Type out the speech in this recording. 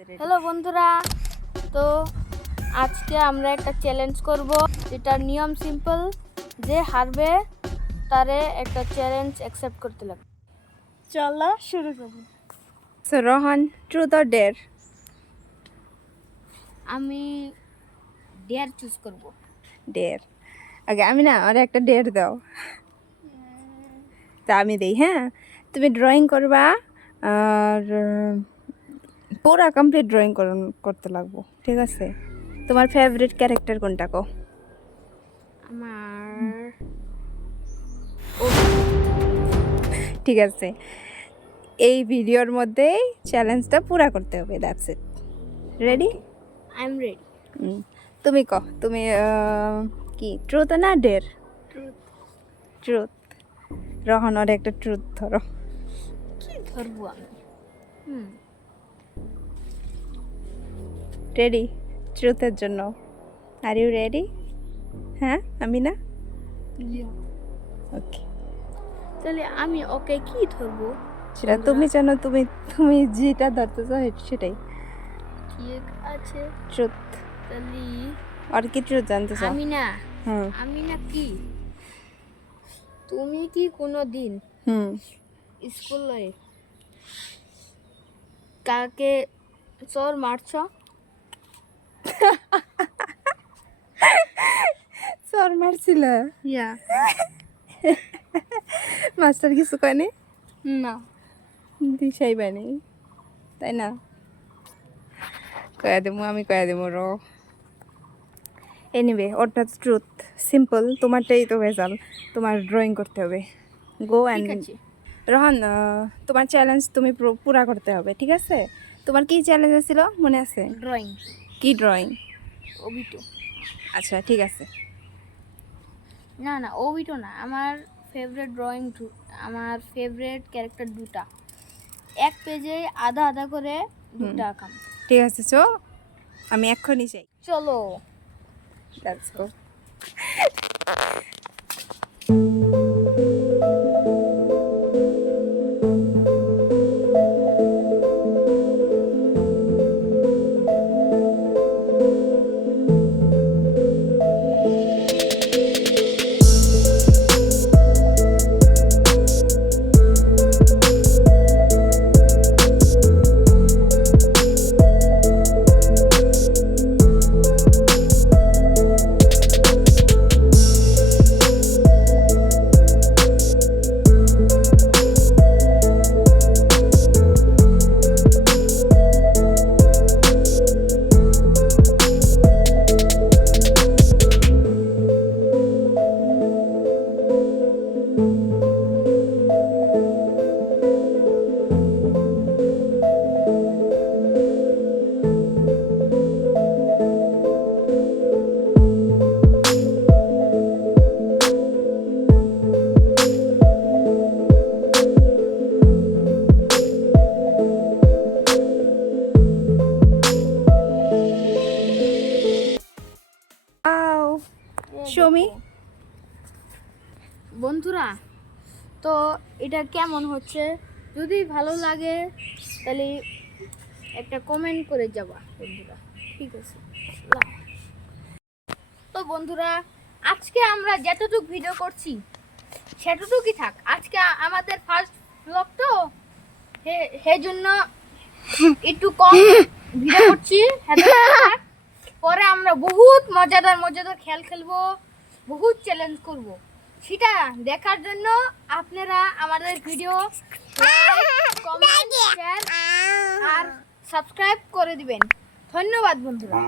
Hello বন্ধুরা, তো আজকে আমরা একটা চ্যালেঞ্জ করব, যেটার নিয়ম সিম্পল। যে হারবে তারে একটা চ্যালেঞ্জ অ্যাকসেপ্ট করতে লাগবে। চলো শুরু করব। So Rohan, truth or dare? আমি ডেয়ার চুজ করব। Dare. আগে আমি না আর একটা ডেয়ার দাও। তা আমি দেই, হ্যাঁ। তুমি ড্রয়িং করবা আর পুরা কমপ্লিট ড্রয়িং করতে লাগবো, ঠিক আছে? তোমার ফেভারিট ক্যারেক্টার কোনটা কো? আমার ঠিক আছে, এই ভিডিওর মধ্যেই চ্যালেঞ্জটা পুরা করতে হবে। That's it. Ready? I am ready. তুমি কো, তুমি কি ট্রুথ না ডেয়ার? ট্রুথ। রহন ওর একটা ট্রুথ ধরো। কি ধরবো আমি? রেডি ট্রুথের জন্য? Are you ready? হ্যাঁ, আমি না? ওকে, তাহলে আমি ওকে কি ধরবো? সেটা তুমি জানো। তুমি তুমি যেটা ধরতে চাও সেটাই ঠিক আছে, ট্রুথ। তাহলে আর কি ট্রুথ জানতে চাও? আমি না কি, তুমি কি কোনো দিন স্কুলে কাকে চোর মারছ? চর মারছিল? ইয়া। মাস্টার কিছু কয়নি? না। দিশাই বানি, তাই না? কয়া দেবো, আমি কয়া দেবো। এনিওয়ে, ওটা ট্রুথ। সিম্পল। তোমারটাই তো ভেজাল, তোমার ড্রয়িং করতে হবে। গো অ্যান্ড রোহান, তোমার চ্যালেঞ্জ তুমি পুরা করতে হবে, ঠিক আছে? তোমার কি চ্যালেঞ্জ ছিল মনে আছে? ড্রয়িং। কি ড্রয়িং? ওবিটো। আচ্ছা, ঠিক আছে। না ওবিটো না, আমার ফেভারিট ড্রয়িং, আমার ফেভারিট ক্যারেক্টার দুটা, এক পেজে আধা আধা করে দুটা আঁকাম। ঠিক আছে, চো আমি এক্ষুনি চাই। চলো, লেটস গো। Show me. বন্ধুরা, তো এটা কেমন হচ্ছে? যদি ভালো লাগে তাহলে একটা কমেন্ট করে যাবা বন্ধুরা, ঠিক আছে? তো বন্ধুরা, আজকে আমরা যতটুকু ভিডিও করছি সেতটুকুই থাক। আজকে আমাদের ফার্স্ট ব্লগ, তো সেই জন্য একটু কম ভিডিও করছি। পরে আমরা বহুত মজাদার খেল খেলবো, বহুত চ্যালেঞ্জ করব। সেটা দেখার জন্য আপনারা আমাদের ভিডিও লাইক, কমেন্ট, শেয়ার আর সাবস্ক্রাইব করে দিবেন। ধন্যবাদ বন্ধুরা।